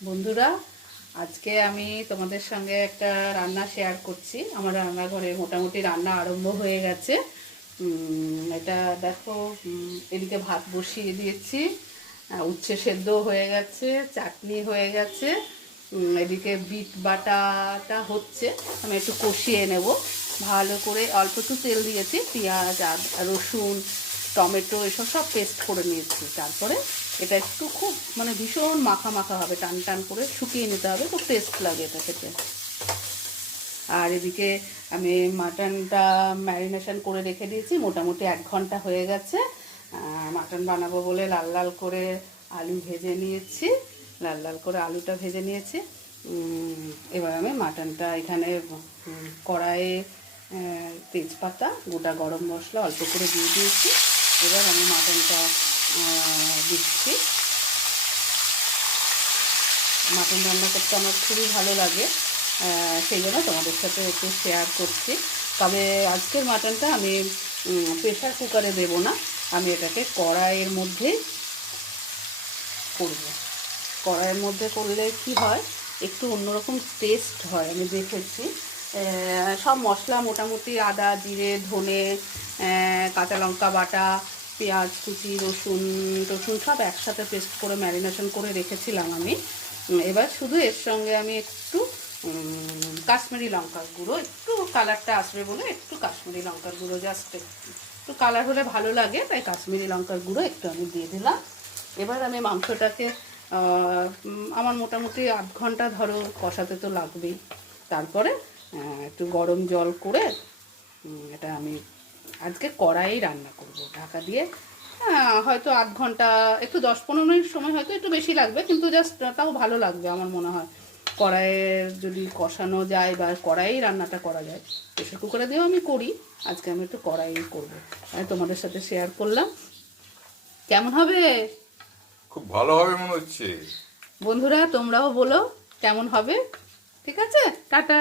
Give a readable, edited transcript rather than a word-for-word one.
বন্ধুরা, আজকে আমি তোমাদের সঙ্গে একটা রান্না শেয়ার করছি। আমার রান্নাঘরে মোটামুটি রান্না আরম্ভ হয়ে গেছে। এটা দেখো, এদিকে ভাত বসিয়ে দিয়েছি, উচ্ছে সেদ্ধ হয়ে গেছে, চাটনি হয়ে গেছে, এদিকে বিট বাটাটা হচ্ছে। আমি একটু কষিয়ে নেব ভালো করে। অল্প একটু তেল দিয়েছি, পেঁয়াজ আর রসুন টমেটো এসব সব পেস্ট করে নিয়েছি। তারপরে এটা একটু খুব ভীষণ মাখা মাখা হবে, টান টান করে শুকিয়ে নিতে হবে, তো টেস্ট লাগে এটা খেতে। আর এদিকে আমি মাটনটা ম্যারিনেশন করে রেখে দিয়েছি, মোটামুটি 1 ঘন্টা হয়ে গেছে। মাটন বানাবো বলে লাল লাল করে আলু ভেজে নিয়েছি, লাল লাল করে আলুটা ভেজে নিয়েছি। এবার আমি মাটনটা এখানে কড়াইয়ে তেজপাতা, গোটা গরম মশলা অল্প করে দিয়ে দিয়েছি। এবার আমি মাটনটা দিচ্ছি। মাটন রান্না করতে আমার খুবই ভালো লাগে, সেই জন্য তোমাদের সাথে একটু শেয়ার করছি। তবে আজকের মাটনটা আমি প্রেশার কুকারে দেব না, আমি এটাকে কড়াইয়ের মধ্যে করব। কড়াইয়ের মধ্যে করলে কি হয়, একটু অন্যরকম টেস্ট হয়। আমি দেখেছি সব মশলা মোটামুটি আদা জিরে ধনে কাঁচা লঙ্কা বাটা, পেঁয়াজ কুচি, রসুন টসুন সব একসাথে পেস্ট করে ম্যারিনেশন করে রেখেছিলাম আমি। এবার শুধু এর সঙ্গে আমি একটু কাশ্মীরি লঙ্কার গুঁড়ো, একটু কালারটা আসবে বলে একটু কাশ্মীরি লঙ্কার গুঁড়ো, জাস্ট একটু কালার হলে ভালো লাগে, তাই কাশ্মীরি লঙ্কার গুঁড়ো একটু আমি দিয়ে দিলাম। এবার আমি মাংসটাকে আমার মোটামুটি 8 ঘন্টা ধরো কষাতে তো লাগবেই। তারপরে একটু গরম জল করে এটা আমি আজকে কড়াইয়ে রান্না করব ঢাকা দিয়ে। হয়তো 8 ঘন্টা, একটু 10-15 মিনিট সময় হয়তো একটু বেশি লাগবে, কিন্তু জাস্ট তাও ভালো লাগবে আমার মনে হয়। কড়াইয়ে যদি কষানো যায় বা কড়াইয়ে রান্নাটা করা যায়, প্রেশার কুকারে দিয়েও আমি করি, আজকে আমি একটু কড়াইয়ে করবো, আমি তোমাদের সাথে শেয়ার করলাম। কেমন হবে? খুব ভালো হবে মনে হচ্ছে। বন্ধুরা তোমরাও বলো কেমন হবে। ঠিক আছে, টাটা।